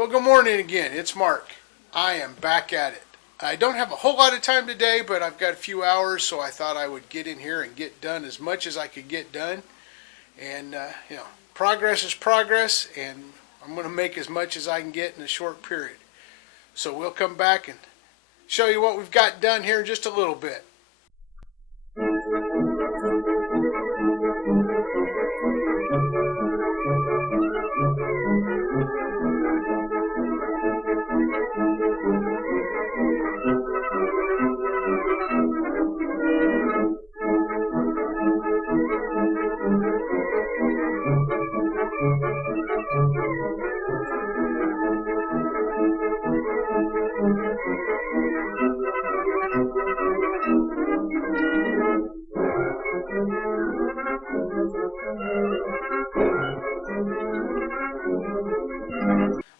Well, good morning again. It's Mark. I am back at it. I don't have a whole lot of time today, but I've got a few hours, so I thought I would get in here and get done as much as I could get done. And, progress is progress, and I'm going to make as much as I can get in a short period. So we'll come back and show you what we've got done here in just a little bit.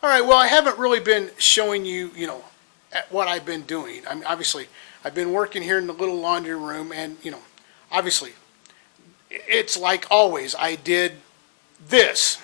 Alright, well, I haven't really been showing you, what I've been doing. I mean, obviously, I've been working here in the little laundry room, and, obviously, it's like always. I did this.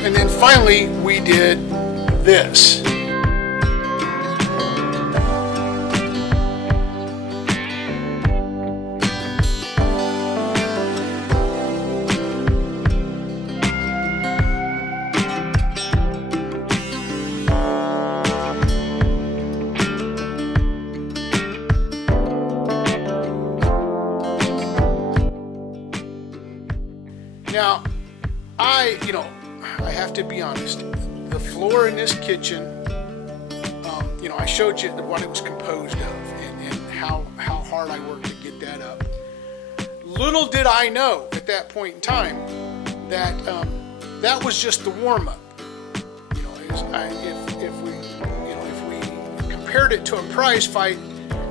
And then, finally, we did this. Now, I have to be honest. The floor in this kitchen, I showed you what it was composed of and how hard I worked to get that up. Little did I know at that point in time that that was just the warm-up. If we compared it to a prize fight,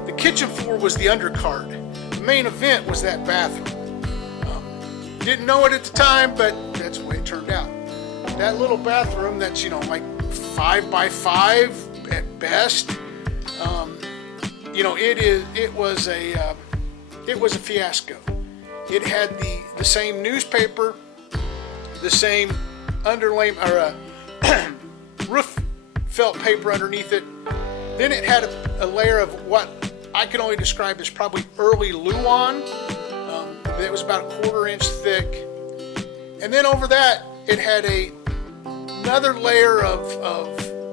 the kitchen floor was the undercard. The main event was that bathroom. Didn't know it at the time, but that's the way it turned out. That little bathroom that's, like 5 by 5 at best, it was a fiasco. It had the same newspaper, the same underlay or roof felt paper underneath it. Then it had a layer of what I can only describe as probably early Luan. It was about a 1/4 inch thick. And then over that, it had another layer of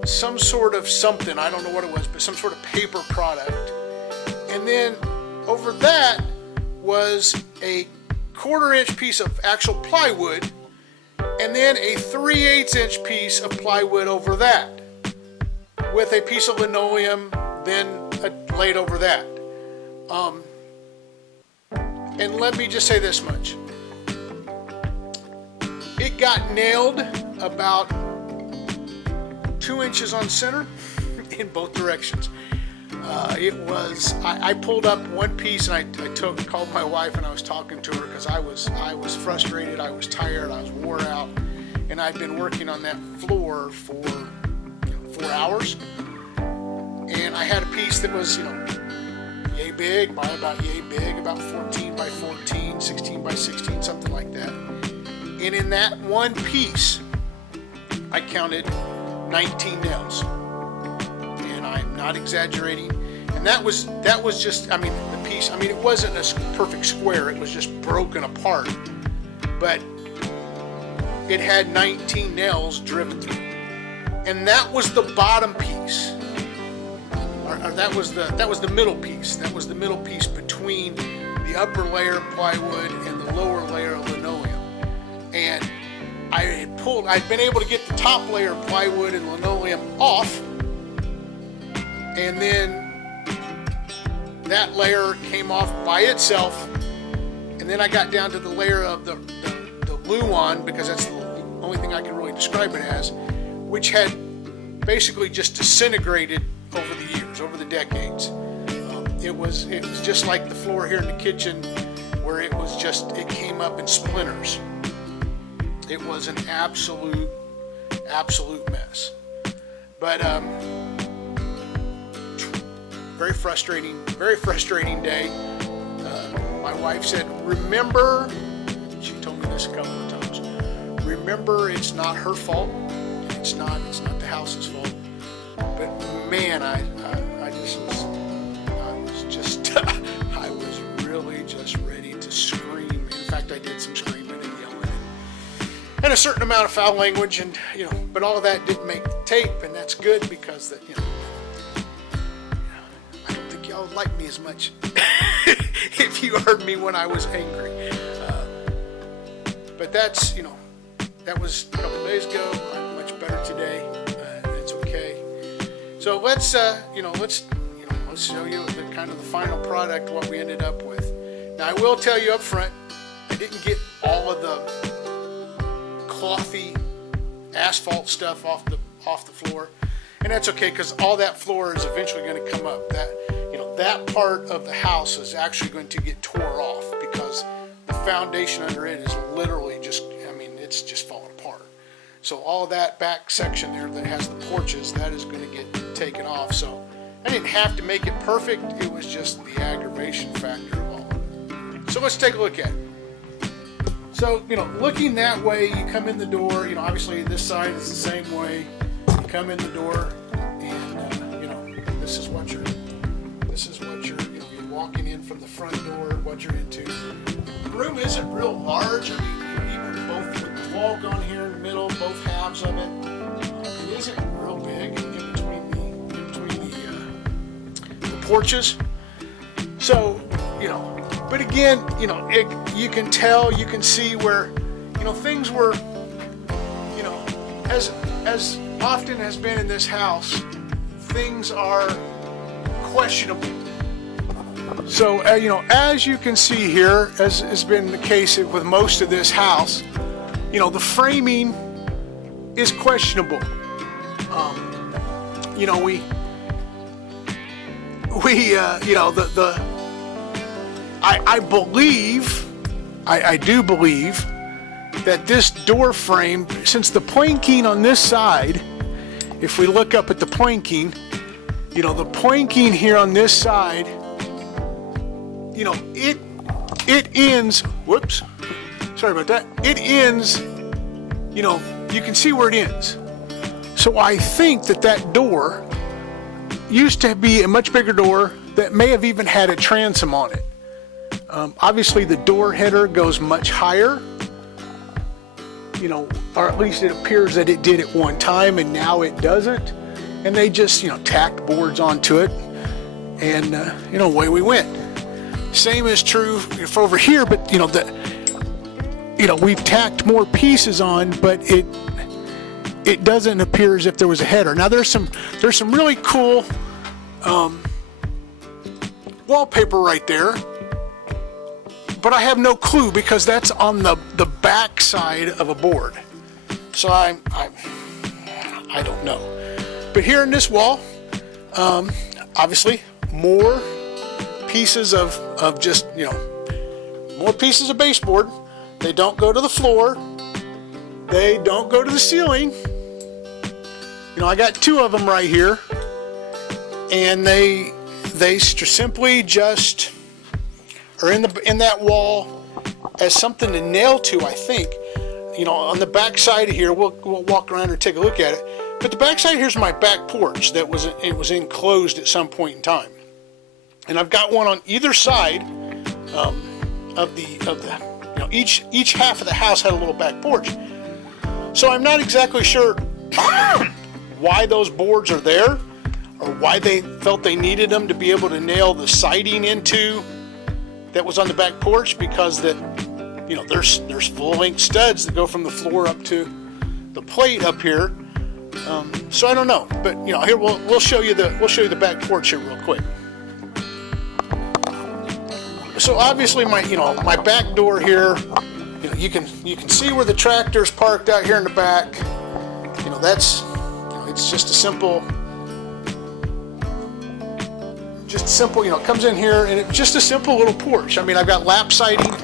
some sort of something. I don't know what it was, but some sort of paper product. And then over that was a 1/4 inch piece of actual plywood, and then a 3/8 inch piece of plywood over that, with a piece of linoleum then laid over that. And let me just say this much. It got nailed about 2 inches on center in both directions. I pulled up one piece and I called my wife and I was talking to her because I was frustrated, I was tired, I was wore out, and I'd been working on that floor for 4 hours. And I had a piece that was, yay big, about yay big, about 14 by 14, 16 by 16, something like that. And in that one piece, I counted 19 nails. And I'm not exaggerating. And that was just, the piece, it wasn't a perfect square, it was just broken apart. But it had 19 nails driven through it. And that was the bottom piece. or that was the middle piece. That was the middle piece between the upper layer of plywood and the lower layer of linoleum. And I'd been able to get the top layer of plywood and linoleum off, and then that layer came off by itself, and then I got down to the layer of the luan, because that's the only thing I can really describe it as, which had basically just disintegrated over the years, over the decades. It was just like the floor here in the kitchen, where it came up in splinters. It was an absolute mess. But very frustrating day. My wife said, remember, she told me this a couple of times, remember, it's not her fault. It's not the house's fault. But man, I was really just ready to scream. In fact, I did some screaming and yelling and a certain amount of foul language, and but all of that didn't make the tape, and that's good, because that I don't think y'all would like me as much if you heard me when I was angry. But that's that was a couple days ago. I'm much better today. It's okay. So let's show you the kind of the final product, what we ended up with. Now I will tell you up front, I didn't get all of the clothy asphalt stuff off the floor, and that's okay, because all that floor is eventually going to come up. That part of the house is actually going to get tore off, because the foundation under it is literally it's just falling apart. So all of that back section there that has the porches, that is going to get taken off. So I didn't have to make it perfect. It was just the aggravation factor of all of it. So let's take a look at it. So, looking that way, you come in the door, obviously this side is the same way. You come in the door, and, this is what you're walking in from the front door, what you're into. The room isn't real large. Even both with the wall going here in the middle, both halves of it, it isn't real big in between the porches. So, but again, you can tell, you can see where, things were, as often has been in this house, things are questionable. So, as you can see here, as has been the case with most of this house, the framing is questionable. I do believe that this door frame, since the planking on this side, if we look up at the planking, the planking here on this side, it ends, whoops, sorry about that, it ends, you can see where it ends. So I think that door used to be a much bigger door that may have even had a transom on it. Obviously the door header goes much higher, or at least it appears that it did at one time, and now it doesn't. And they just, tacked boards onto it, and, away we went. Same is true for over here, but, we've tacked more pieces on, but it doesn't appear as if there was a header. Now there's some really cool wallpaper right there, but I have no clue, because that's on the back side of a board. So I don't know. But here in this wall, obviously more pieces of just, more pieces of baseboard. They don't go to the floor. They don't go to the ceiling. I got two of them right here, and they simply just are in that wall as something to nail to, I think. On the back side of here, we'll walk around and take a look at it. But the back side here's my back porch that was enclosed at some point in time, and I've got one on either side of the each half of the house had a little back porch. So I'm not exactly sure why those boards are there, or why they felt they needed them to be able to nail the siding into that was on the back porch, because that, you know, there's full-length studs that go from the floor up to the plate up here. So I don't know, but you know, here we'll show you the back porch here real quick. So obviously my back door here, you know, you can see where the tractor's parked out here in the back. You know, that's, you know, it's just a simple, you know, it comes in here and it's just a simple little porch. I mean, I've got lap siding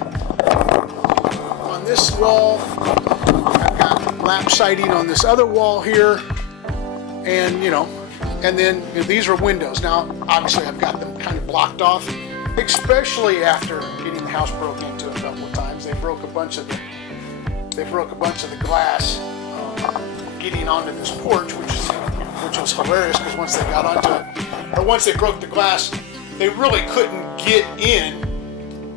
on this wall. I've got lap siding on this other wall here. And, you know, and then, you know, these are windows. Now, obviously I've got them kind of blocked off, especially after getting the house broke into a couple of times. They broke a bunch of the glass getting onto this porch, which was hilarious, because once they got onto it, or once they broke the glass, they really couldn't get in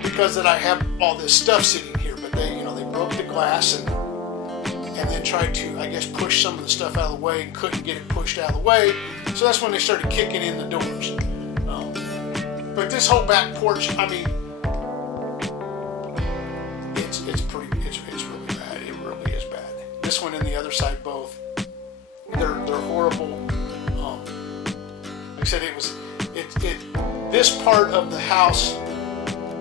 because that I have all this stuff sitting here. But they, you know, they broke the glass and then tried to, I guess, push some of the stuff out of the way and couldn't get it pushed out of the way. So that's when they started kicking in the doors. But this whole back porch, I mean, it's really bad. It really is bad. This one and the other side both, they're horrible. Like I said, this part of the house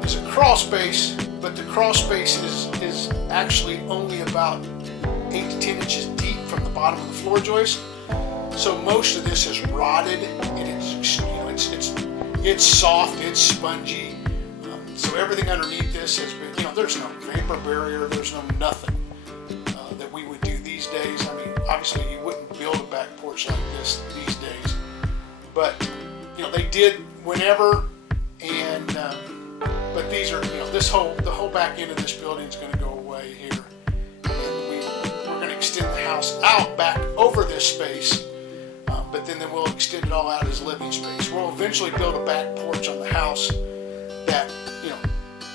is a crawl space, but the crawl space is actually only about 8 to 10 inches deep from the bottom of the floor joist. So most of this is rotted, and it's, you know, it's soft, it's spongy. So everything underneath this has been, you know, there's no vapor barrier, there's no nothing that we would do these days. I mean, obviously you wouldn't build a back porch like this these days, but you know, they did whenever, and but these are, you know, the whole back end of this building is going to go away here. Extend the house out back over this space, but then we'll extend it all out as living space. We'll eventually build a back porch on the house that, you know,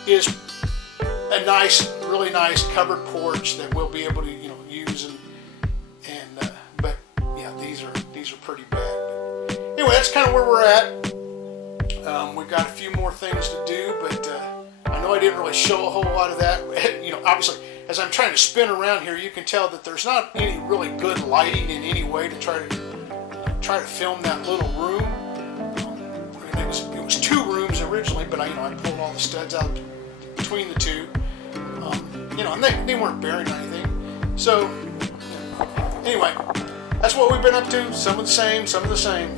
is a nice, really nice covered porch that we'll be able to, you know, use and but yeah, these are pretty bad. Anyway, that's kind of where we're at. We've got a few more things to do, but I know I didn't really show a whole lot of that. You know, obviously, as I'm trying to spin around here, you can tell that there's not any really good lighting in any way to try to film that little room. And it was 2 rooms originally, but I pulled all the studs out between the 2. You know, and they weren't bearing anything. So anyway, that's what we've been up to. Some of the same, some of the same.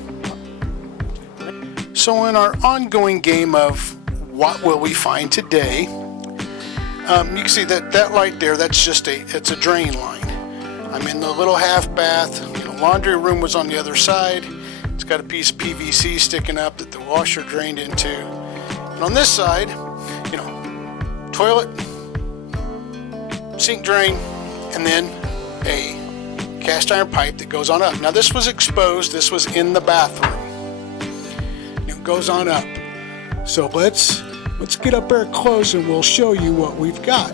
So in our ongoing game of what will we find today, you can see that right there, that's it's a drain line. I'm in the little half bath. You know, laundry room was on the other side. It's got a piece of PVC sticking up that the washer drained into. And on this side, you know, toilet, sink drain, and then a cast iron pipe that goes on up. Now this was exposed. This was in the bathroom. It goes on up. So let's get up there close and we'll show you what we've got.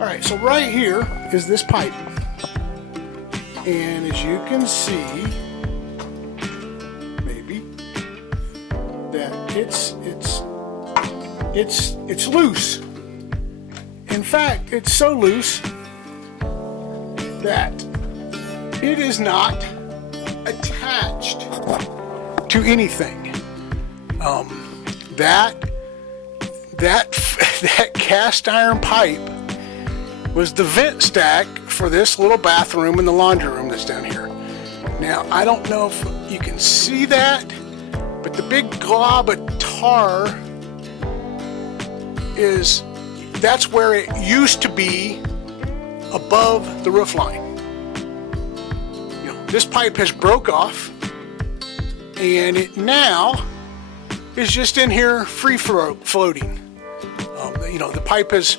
All right, so right here is this pipe. And as you can see, maybe, that it's loose. In fact, it's so loose that it is not attached to anything. That cast iron pipe was the vent stack for this little bathroom and the laundry room that's down here. Now, I don't know if you can see that, but the big glob of tar that's where it used to be above the roof line. You know, this pipe has broke off and it now is just in here free floating. You know, the pipe it's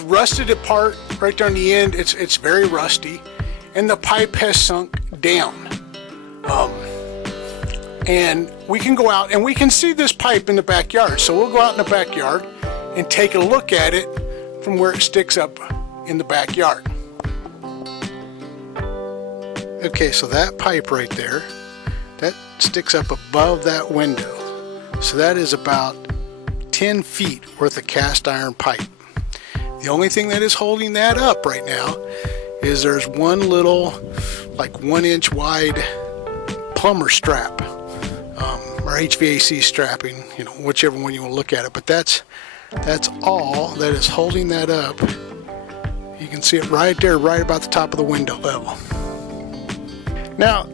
rusted apart right down the end. It's very rusty, and the pipe has sunk down. And we can go out and we can see this pipe in the backyard. So we'll go out in the backyard and take a look at it from where it sticks up in the backyard. Okay, so that pipe right there, that sticks up above that window. So that is about 10 feet worth of cast iron pipe. The only thing that is holding that up right now is there's one little, like 1 inch wide plumber strap, or HVAC strapping, you know, whichever one you want to look at it. But that's all that is holding that up. You can see it right there, right about the top of the window level. Now,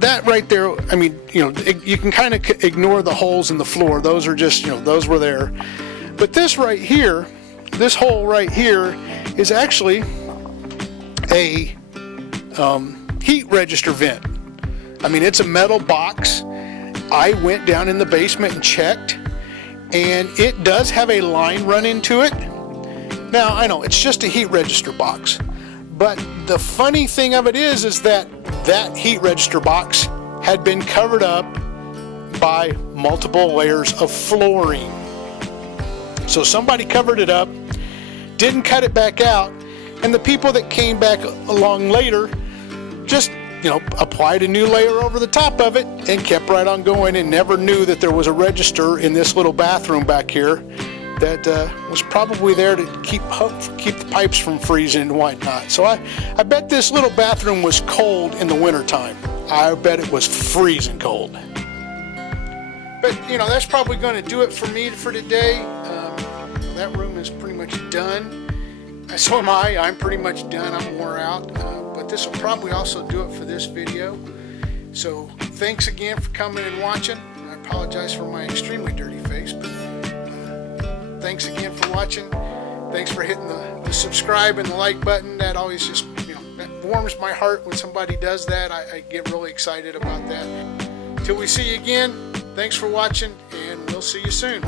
that right there, I mean, you know, you can kind of ignore the holes in the floor. Those are just, you know, those were there. But this right here, this hole right here is actually a heat register vent. I mean, it's a metal box. I went down in the basement and checked, and it does have a line run into it. Now, I know it's just a heat register box, but the funny thing of it is that that heat register box had been covered up by multiple layers of flooring. So somebody covered it up, didn't cut it back out, and the people that came back along later just, you know, applied a new layer over the top of it and kept right on going, and never knew that there was a register in this little bathroom back here that was probably there to keep the pipes from freezing and whatnot. So I bet this little bathroom was cold in the wintertime. I bet it was freezing cold. But, you know, that's probably going to do it for me for today. That room is pretty much done. So am I. I'm pretty much done. I'm wore out. But this will probably also do it for this video. So thanks again for coming and watching. I apologize for my extremely dirty face, but thanks again for watching. Thanks for hitting the subscribe and the like button. That always just, you know, that warms my heart when somebody does that. I get really excited about that. Till we see you again, thanks for watching, and we'll see you soon.